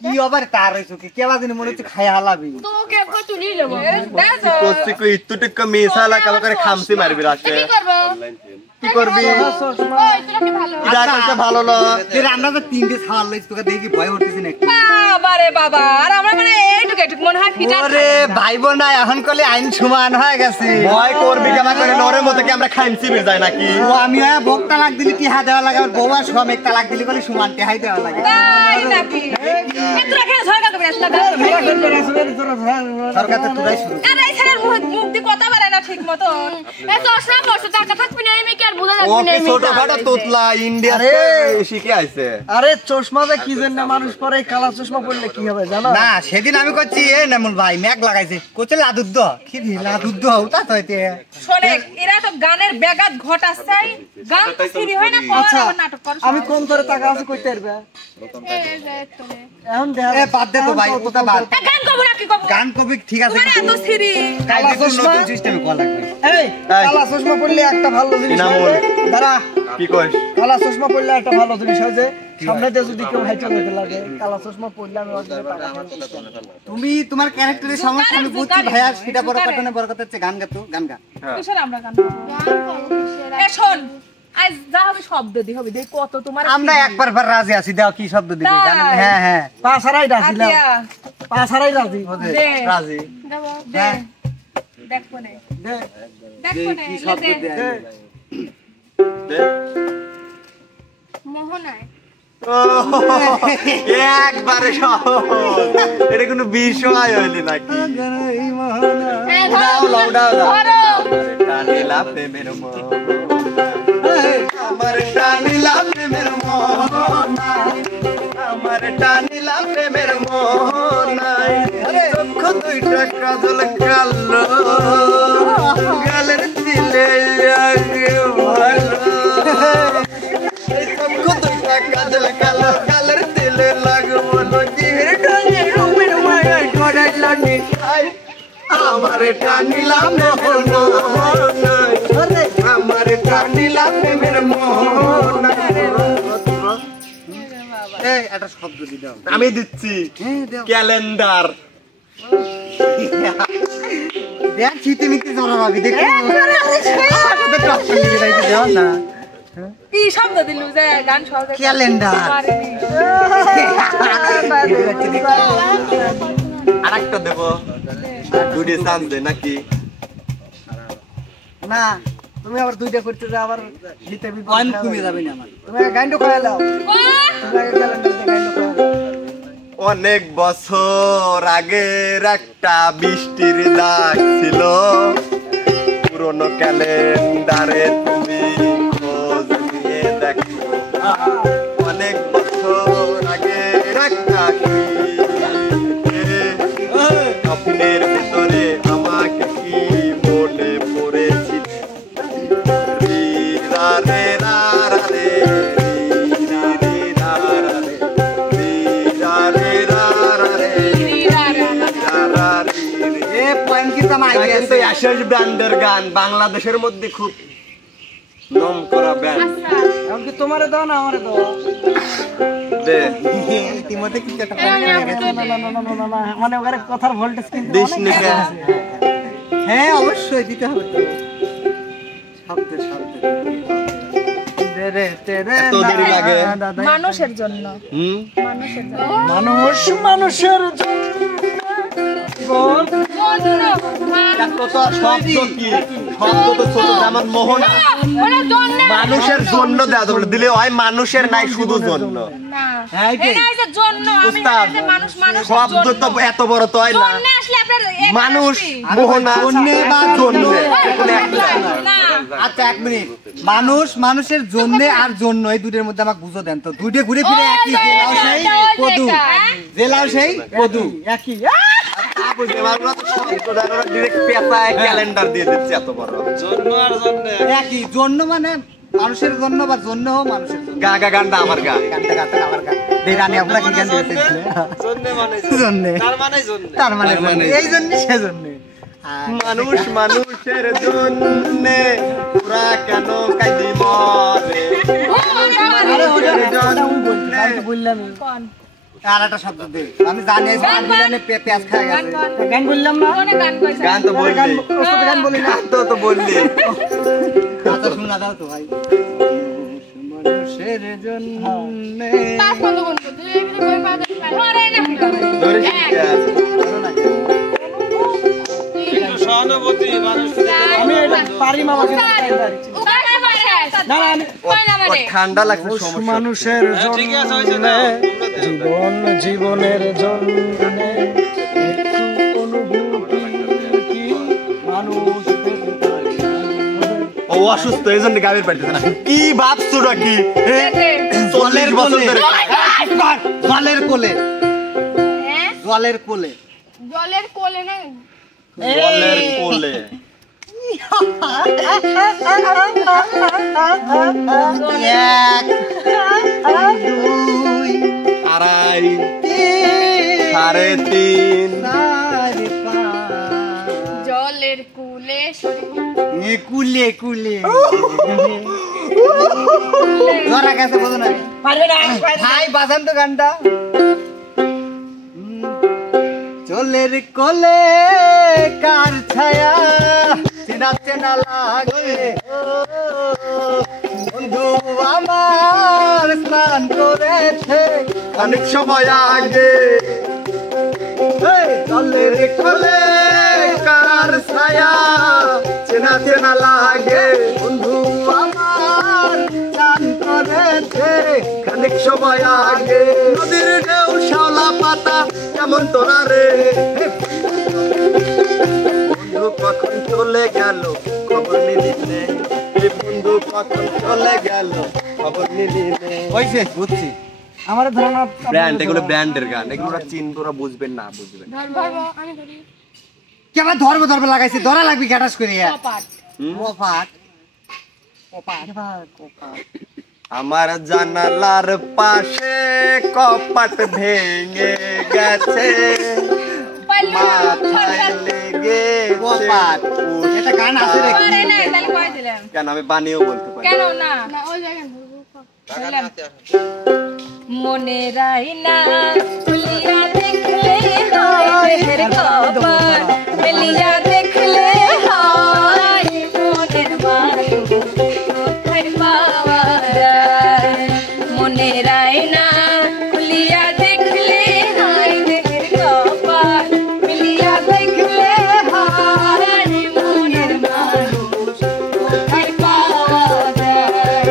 কি আবার তার হইছো কি কেবা দিন মনে হচ্ছে খাই হালাবি তো কেক কো তুলি দেব দেখো কোসি কো ইত্তুটুক মেসালা কাম করে খামসি মারবি রাতে কি করব কি করবি ওই তোরা কি ভালো ইদা কইছে ভালো ল এর আমরা তো তিনটে ছাওয়াল লইছ তোকে দেখি ভয় হইতেছ না বাবা রে বাবা আর আমরা মানে এইটুক মনে হয় ফিটা ওরে ভাই বোন না এখন কলে আইন সমান হয়ে গেছে ভয় করবি কেমন করে নরের মতো কি আমরা খামসি বের যায় নাকি ও আমি ভোগ তালাক দিলি টিহা দেওয়া লাগে আর বউয়া সমেত তালাক দিলি বলে সমান টিহাই দেওয়া লাগে তাই নাকি তোরা কেন সরকার করবে এত সরকার তো তোরাই শুরু আরে এই ছেলের মুখ দিয়ে কথা বলে না ঠিক মতো এ তো অসনা করছে টাকা থাকবি না আমি কি আর বুঝা যাবে না ওকে ছোট ফাটা তোতলা ইন্ডিয়া শিখে আইছে আরে চশমা যে কি জন্য মানুষ পরে কালা চশমা পরলে কি হবে জানো না সেদিন আমি করছি এ নেমুল ভাই ম্যাগ লাগাইছে কোচে লাদুদ্দ কি দি লাদুদ্দ হউতা তো এতে শোনে এরা তো গানের ব্যাঘাত ঘটাচ্ছে গান তো সিরি হয় না আচ্ছা পরে নাটক কর আমি কোন করে টাকা আছে কইতে পারবে এখন দেখা এ বাদ দে তো ভাই ওটা বাদ গান কব না কি কব গান কবি ঠিক আছে মানে এত সিরি কালকে তো নতুন সিস্টেমে কল লাগবে এই কালা চশমা পরলে একটা ভালো জিনিস ইনামুল। হয় দাঁড়া কি কইস কালা চশমা পরলে একটা ভালো জিনিস হয় যে সামনে দিয়ে যদি কেউ হাইটা যেতে লাগে কালা চশমা পরলে আমি ওর জন্য টাকা তুমি তোমার ক্যারেক্টারের সমস্যা আমি বুঝছি ভাইয়া সেটা বড় কথা না বড় কথা হচ্ছে গান গা তো গান গা কিসের আমরা গান এ শোন আজ যা হবে শব্দ দি হবে দেখ কত তোমার আমরা একবার বার রাজি আছি দাও কি শব্দ দিবে গান হ্যাঁ হ্যাঁ পাছারাই রাজি না আতিয়া পাছারাই রাজি দে রাজি দে দেখ কোনে দে দেখ কোনে কি শব্দ দে দে মোহনায় একবারে সহজ এটা কোনো বিষয় হইলি নাকি উড়াও টানিলা প্রেমের মন আমার টানিলা প্রেমের মন আমার টানিলা প্রেমের মন চোখ দুইটা কাজল কালো গালের দিলে ভালো এই চোখ দুইটা কাজল কালো গালের দিলে লাগবো নদীর ডালে রুমের মায়ায় ঘরে লাগি আমার টানিলা প্রেমের মন আমার টানিলা প্রেমের মন এই একটা শব্দ দি দাও আমি দিচ্ছি ক্যালেন্ডার দেখ শীতে মিতে জরা ভাবি দেখ না কি শব্দ দিলু যে গান সহজে ক্যালেন্ডার আরেকটা দেব দুটি চান্স দে নাকি না তুমি আবার দুইটা করতে যা আবার জিতে বিপদ পয়েন্ট কমে যাবে না আমার তুমি গাইন্ড করে লাও তুমি আগে ক্যালেন্ডার দিয়ে গাইন্ড করে অনেক বছর আগের একটা বৃষ্টির দাগ ছিল পুরনো ক্যালেন্ডারে তুমি খোঁজ নিয়ে দেখো অনেক বছর আগের একটা স্বপ্নের ভিতরে আমাকে কি মনে পড়েছিল রা রে রা রা রে রা রে রা রা রে রা রে রা রা রে রা রা রে এ পয়েন্ট কি তাম আইডিয়া কিন্তু আশিস ব্র্যান্ডের গান বাংলাদেশের মধ্যে খুব নাম করা ব্যান্ড এখন কি তোমারে দাও না আমারে দাও দে ইতিমধ্যে কি একটা পয়েন্ট হয়ে গেছে না মানে ওখানে কথার ভোল্টেজ কিন্তু দিস অনেক নিকে হ্যাঁ অবশ্যই দিতে হবে তো শব্দ শব্দ রে রে তেরে এত দেরি লাগে মানুষের জন্য হুম মানুষের জন্য মানুষ মানুষের জন্য এত তো শব্দ কি শব্দ তো ছোট যেমন মোহনা ওরা জন্য মানুষের জন্য দেওয়া যাবে না। দিলে হয় মানুষের নাই শুধু জন্য না হ্যাঁ, এইটাই। এটা এই যে জন্য আমি উস্তাদ, এই যে মানুষ মানুষের শব্দ তো জন্য এত বড় তো হয় না জন্য আসলে আপনার এক মানুষ আসছি। মোহনা জন্যে বা জন্য জন্য। না আচ্ছা এক মিনিট মানুষ মানুষের জন্য আর জন্য এই দুটোর মধ্যে আমাকে বুঝো দেন তো দুইটা ঘুরে ফিরে একই জেলাও সেই কদু জেলাও সেই কদু একই ক্যালেন্ডার দিয়ে দিচ্ছে এত বড় একই জন্য মানে মানুষের জন্য বা জন্য হোক মানুষের জন্য গা গা গানটা আমার গা গানটা গাতে আমার গান দেই রানী আপনারা কি গান দিতে জন্য তার মানে জন্য এই জন্য সেজন্য মানুষ মানুষের জন্য পুরা কেন কাঁদি মরে আরে ওটা আমি বললাম কোন আর একটা শব্দ দে আমি জানি এই পারবিলানে পেঁয়াজ খায় গেছে গান বললাম না কোনে গান কইছ গান তো বললি গান বলি না তো বললি কথা শোনা দাও তো ভাই মানুষের জন্য পাঁচ বন্ধ কোন করতে এখানে বই পাওয়া যায় ধরে না ধরে শিখে আছে আমি এটা পারি মামাকে উপায় মারে না না আমি ও ঠান্ডা লাগছে সমস্যা মানুষের জন্য জীবনের জন্য একটু অনুভূতি কি মানুষ ও অসুস্থ এইজন্য গাবের পাইতেছে না কি ভাবছো নাকি জলের 40 বছর ধরে জলের কোলে হ্যাঁ জলের কোলে জলের কোলে না জলের কোলে এক দুই আড়াই তিন সাড়ে তিন চার পাঁচ জলের কুলে কুলে কুলে জরা গেছে বোঝো না পারবে না ভাই বাজান তো গানটা জলের কোলে কার ছায়া চেনা চেনা লাগে বন্ধু আমার স্নান করেছে অনেক সময় আগে জলের কোলে কার ছায়া চেনা চেনা লাগে বন্ধু আমার স্নান করেছে অনেক সময় আগে নদীর ঢেউ শাওলা পাতা কেমন তোরা রে বন্ধু কখন চলে গেল খবর নিলি নে এই বন্ধু কখন চলে গেল খবর নিলি নে হইছে বুঝছি আমার ধারণা ব্র্যান্ড এগুলো ব্র্যান্ডের গান এগুলো চিনতে ওরা বুঝবেন না বুঝবেন ধরবো আমি ধরি কেমন ধর্ম ধর্ম লাগাইছে ধরা লাগবি ঘাটাস করিয়া কপাট কপাট কপাট কপাট আমার জানালার পাশে কপাট ভেঙে গেছে মাথায় লেগে কপাট এটা গান আছে রে পারে না তাহলে কই দিলাম কেন আমি বানিয়েও বলতে পারি কেন না না ওই জায়গায় ধরবো মনে রাই না তুলিয়া দেখলে হয় হের কপাল মেলিয়া দেখলে হয় মনের মানুষ কোথায় পাওয়া যায় মনে রাই না তুলিয়া দেখলে হয় হের কপাল মেলিয়া দেখলে হয় মনের মানুষ কোথায় পাওয়া যায়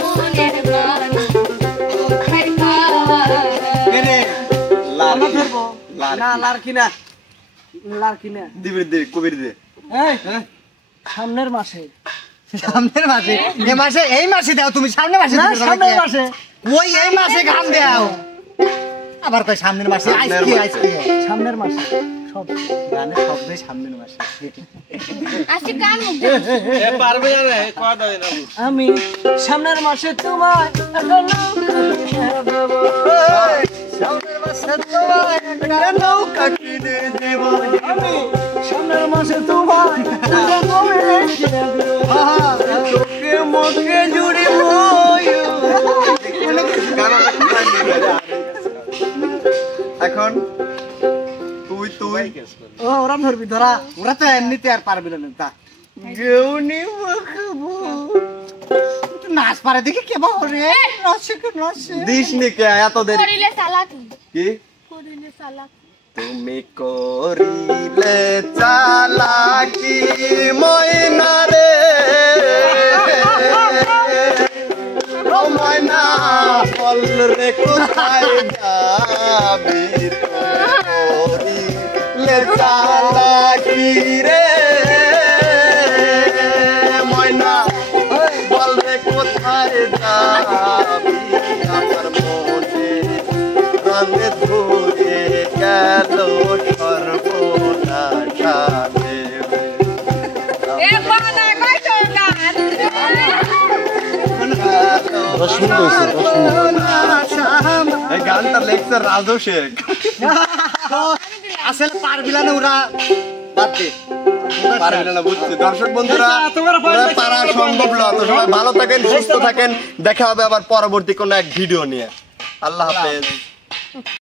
মনের মানুষ কোথায় পাওয়া যায় রে লাল ধরবো লাল না লারকি না লারকি না দিবির দে কবির দে এই সামনের মাসে সামনের মাসে এই মাসে দাও তুমি সামনের মাসে না দিবে সবাইকে। সামনের মাসে ওই এই মাসে গান দাও আবার কই সামনের মাসে আজকে সামনের মাসে সব গানের শব্দই সামনের মাসে আজকে গান আমি সামনের মাসে তোমায় সামনের মাসে তোমায় একটা নৌকা কিনে দেব আমি সামনের মাসে তোমায় কিনে দেব। তোকে মুখে জুড়ে এখন তুই তুই ও ওরা ধরবি ধরা ওরা তো এমনিতে আর পারবে না তা গেউনি মাখবো নাচ পারে দেখি কে বাবরে নাচে নাচে দিস নি কে এত দেরি করিলে চালাকি কি করিলে চালাকি তুমি করিলে চালাকি ময়না রে ও ময়না বল রে কোথায় যাবি করিলে চালাকি রে ময়না বল রে কোথায় যাবি আমার মনে রঙে ধরে গেল সর্বনাশা দেবে এ বানা কইছো গান এই গানটা লেখছে রাজু শেখ আসলে পারবিলা না ওরা বাদ দে পারবে না বুঝছি দর্শক বন্ধুরা ওরা পারা সম্ভব না তো সবাই ভালো থাকেন সুস্থ থাকেন দেখা হবে আবার পরবর্তী কোনো এক ভিডিও নিয়ে আল্লাহ হাফেজ